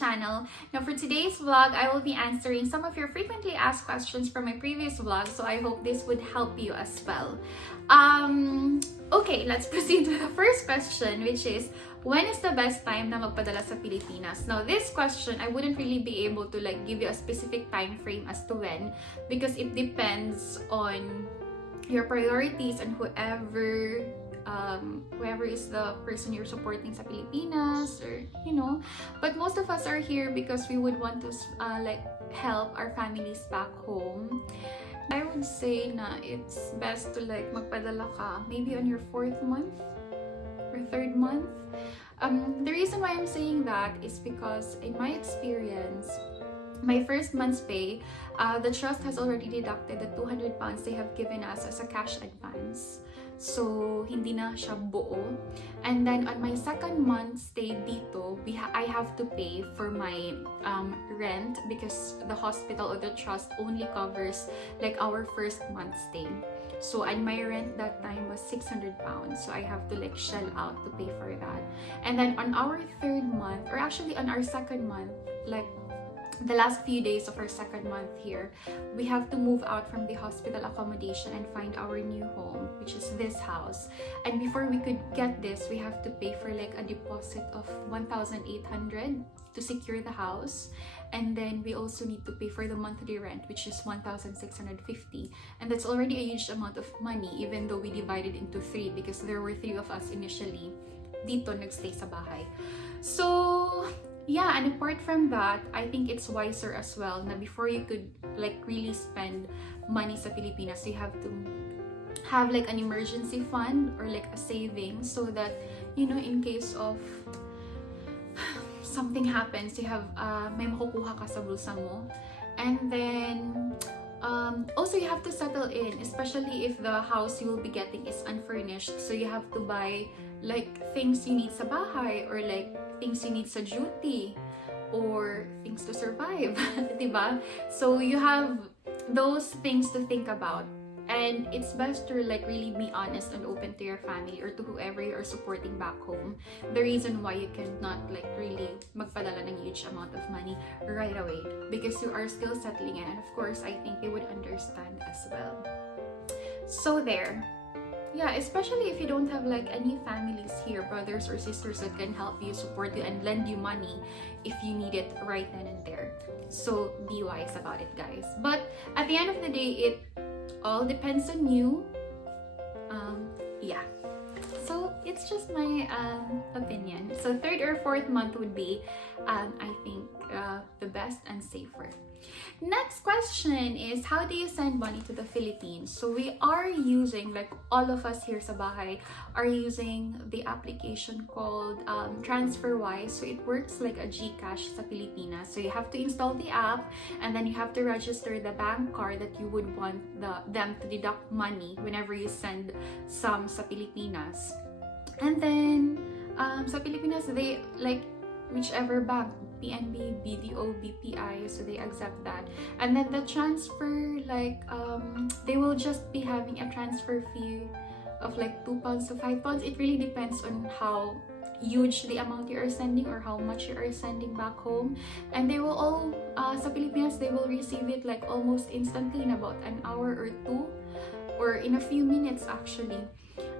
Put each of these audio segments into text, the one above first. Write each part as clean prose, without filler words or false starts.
channel. Now for today's vlog, I will be answering some of your frequently asked questions from my previous vlog, so I hope this would help you as well. Okay, let's proceed to the first question, which is, when is the best time na magpadala sa Pilipinas? Now this question, I wouldn't really be able to like give you a specific time frame as to when, because it depends on your priorities and whoever is the person you're supporting sa Pilipinas, or you know. But most of us are here because we would want to like help our families back home. I would say na it's best to like magpadala ka maybe on your 4th month or 3rd month. The reason why I'm saying that is because in my experience, my first month's pay, the trust has already deducted the 200 pounds they have given us as a cash advance. So, hindi na siya buo. And then, on my 2nd month stay dito, I have to pay for my rent because the hospital or the trust only covers like our 1st month stay. So, and my rent that time was 600 pounds. So, I have to like shell out to pay for that. And then, on our 3rd month, or actually on our 2nd month, like the last few days of our 2nd month here, we have to move out from the hospital accommodation and find our new home, which is this house. And before we could get this, we have to pay for like a deposit of 1,800 to secure the house. And then we also need to pay for the monthly rent, which is 1,650. And that's already a huge amount of money, even though we divided into 3 because there were 3 of us initially dito nagstay sa bahay. So yeah, and apart from that, I think it's wiser as well na before you could like really spend money sa Pilipinas, you have to have like an emergency fund or like a savings so that, you know, in case of something happens, you have may makukuha ka sa bulsa mo. And then also you have to settle in, especially if the house you will be getting is unfurnished, so you have to buy like things you need sa bahay or like things you need sa duty or things to survive, diba? So you have those things to think about, and it's best to like really be honest and open to your family or to whoever you are supporting back home the reason why you cannot like really magpadala ng huge amount of money right away, because you are still settling in, and of course I think they would understand as well. So there. Yeah, especially if you don't have like any families here, brothers or sisters that can help you, support you, and lend you money if you need it right then and there. So be wise about it, guys. But at the end of the day, it all depends on you. Yeah. So it's just my opinion. So 3rd or 4th month would be, I think, the best and safer. Next question is, how do you send money to the Philippines? So we are using, like all of us here sa bahay, are using the application called TransferWise. So it works like a GCash sa Pilipinas. So you have to install the app, and then you have to register the bank card that you would want them to deduct money whenever you send some sa Pilipinas. And then sa Pilipinas, they like whichever bank, PNB, BDO, BPI, so they accept that. And then the transfer, like they will just be having a transfer fee of like 2 pounds to 5 pounds. It really depends on how huge the amount you are sending or how much you are sending back home. And they will all sa Pilipinas, they will receive it like almost instantly in about an hour or 2, or in a few minutes actually.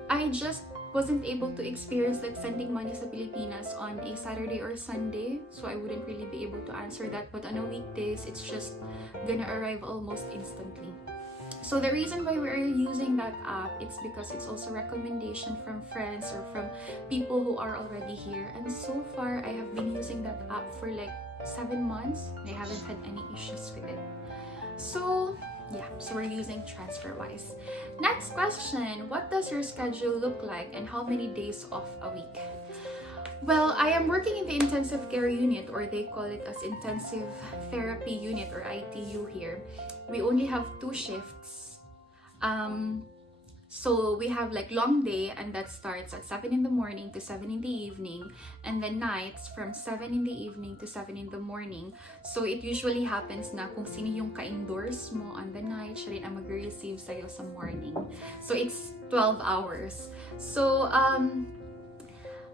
I just wasn't able to experience like sending money sa Pilipinas on a Saturday or Sunday, so I wouldn't really be able to answer that. But on a weekdays, it's just gonna arrive almost instantly. So the reason why we're using that app, it's because it's also recommendation from friends or from people who are already here. And so far, I have been using that app for like 7 months. I haven't had any issues with it. So yeah, so we're using TransferWise. Next question, what does your schedule look like and how many days off a week? Well, I am working in the intensive care unit, or they call it as intensive therapy unit or ITU here. We only have 2 shifts. So we have like long day, and that starts at 7 in the morning to 7 in the evening, and then nights from 7 in the evening to 7 in the morning. So it usually happens na kung sino yung ka-endorse mo on the night, siya rin ang mag-receive sa'yo sa morning. So it's 12 hours. So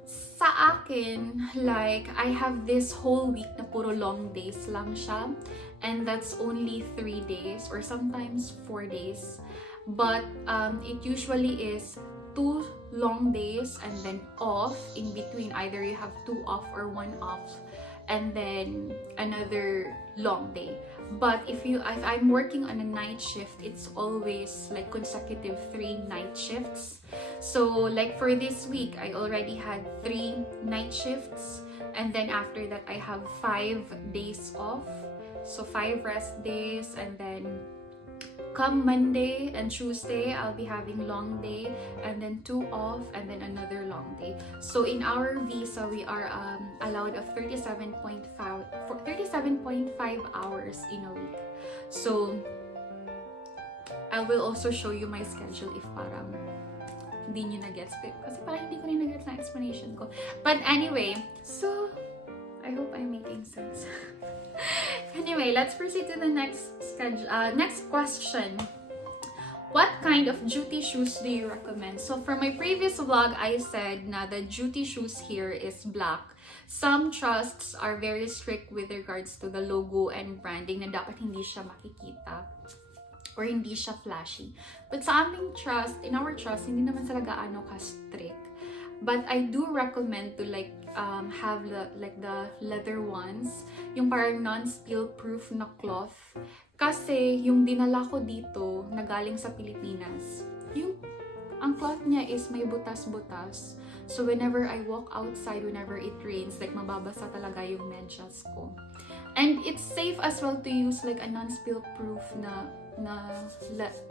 Sa akin, like, I have this whole week na puro long days lang siya. And that's only 3 days or sometimes 4 days. But it usually is 2 long days and then off in between. Either you have 2 off or 1 off and then another long day. But if I'm working on a night shift, it's always like consecutive 3 night shifts. So like for this week, I already had 3 night shifts, and then after that I have 5 days off. So 5 rest days, and then come Monday and Tuesday, I'll be having long day, and then 2 off, and then another long day. So in our visa, we are allowed of 37.5 hours in a week. So I will also show you my schedule if parang hindi nyo na-gets. Kasi parang hindi ko rin na-gets na explanation ko. But anyway, so I hope I'm making sense. Anyway, let's proceed to the next question. What kind of duty shoes do you recommend? So for my previous vlog, I said na the duty shoes here is black. Some trusts are very strict with regards to the logo and branding na dapat hindi siya makikita or hindi siya flashy. But sa aming trust, in our trust, hindi naman sila gaano ka-strict. But I do recommend to like have the leather ones, yung parang non-spill proof na cloth. Kasi yung dinala ko dito na galing sa Pilipinas, ang cloth niya is may butas-butas. So whenever I walk outside, whenever it rains, like mababasa talaga yung medyas ko. And it's safe as well to use like a non-spill proof na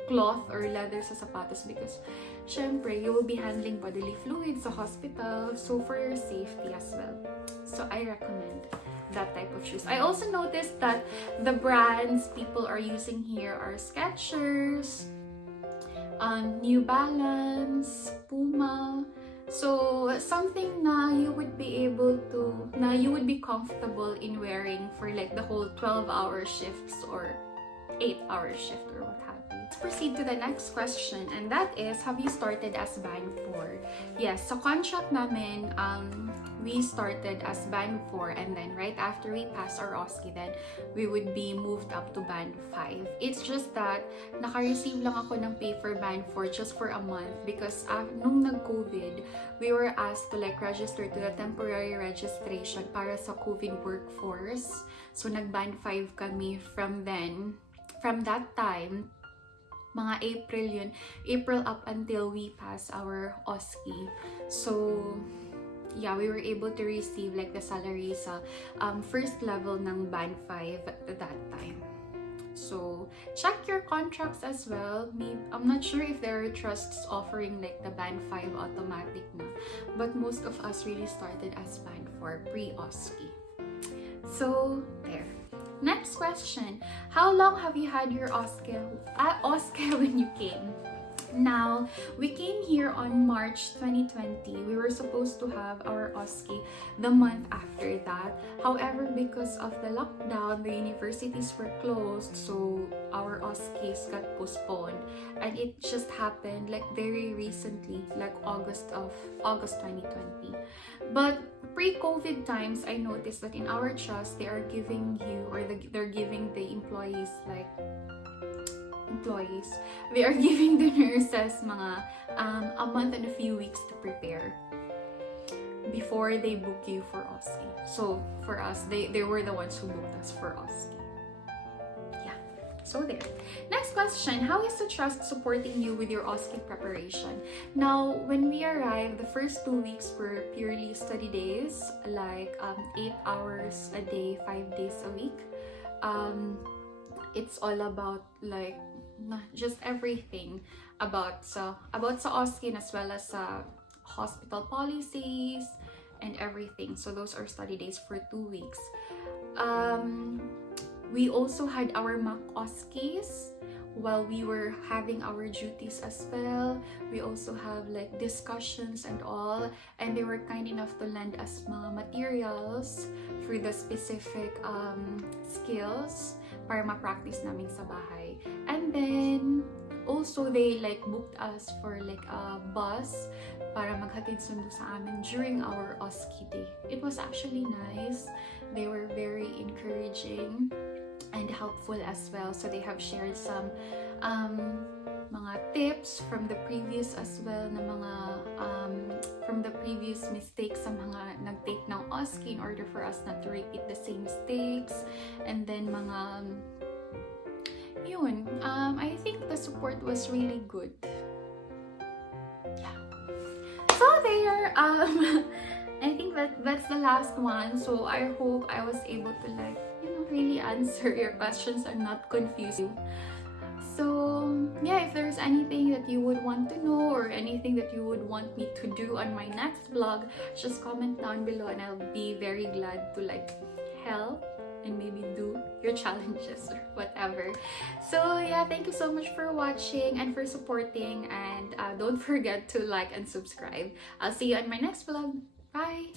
cloth or leather sa sapatos, because syempre you will be handling bodily fluids sa hospital, so for your safety as well. So I recommend that type of shoes. I also noticed that the brands people are using here are Skechers, New Balance, Puma. So something na you would be comfortable in wearing for like the whole 12-hour shifts or 8-hour shift or what have you. Let's proceed to the next question, and that is, have you started as Band 4? Yes, sa contract namin, we started as Band 4, and then right after we pass our OSCE, then we would be moved up to Band 5. It's just that naka-receive lang ako ng pay for Band 4 just for a month, because nung nag-COVID, we were asked to like register to the temporary registration para sa COVID workforce. So nag-Band 5 kami from then. From that time, mga April yun, April up until we pass our OSCE. So, yeah, we were able to receive like the salary sa first level ng Band 5 at that time. So, check your contracts as well. I'm not sure if there are trusts offering like the Band 5 automatic na, but most of us really started as Band 4 pre-OSCE. So, there. Next question. How long have you had your OSCE when you came? Now, we came here on March 2020. We were supposed to have our OSCE the month after that. However, because of the lockdown, the universities were closed, so our OSCEs got postponed. And it just happened like very recently, like August 2020. But pre-COVID times, I noticed that in our trust, they are giving you, or they're giving the employees, they are giving the nurses mga a month and a few weeks to prepare before they book you for OSCE. So for us, they were the ones who booked us for OSCE. Yeah, so there. Next question, how is the trust supporting you with your OSCE preparation? Now, when we arrived, the first 2 weeks were purely study days, like 8 hours a day, 5 days a week. It's all about like just everything about sa OSCE, as well as hospital policies and everything. So those are study days for 2 weeks. We also had our mock OSCEs while we were having our duties as well. We also have like discussions and all, and they were kind enough to lend us mga materials for the specific skills para ma-practice namin sa bahay. And then also they like booked us for like a bus para maghatid sundo sa amin during our OSCE day. It was actually nice. They were very encouraging and helpful as well. So they have shared some mga tips from the previous as well na mga from the previous mistakes sa mga nag-take ng OSCE in order for us not to repeat the same mistakes. And then mga yun, I think the support was really good. Yeah. So there, I think that's the last one. So I hope I was able to like, really answer your questions and not confuse you. So yeah, if there's anything that you would want to know or anything that you would want me to do on my next vlog, just comment down below and I'll be very glad to like help and maybe do your challenges or whatever. So yeah, thank you so much for watching and for supporting, and don't forget to like and subscribe. I'll see you on my next vlog. Bye!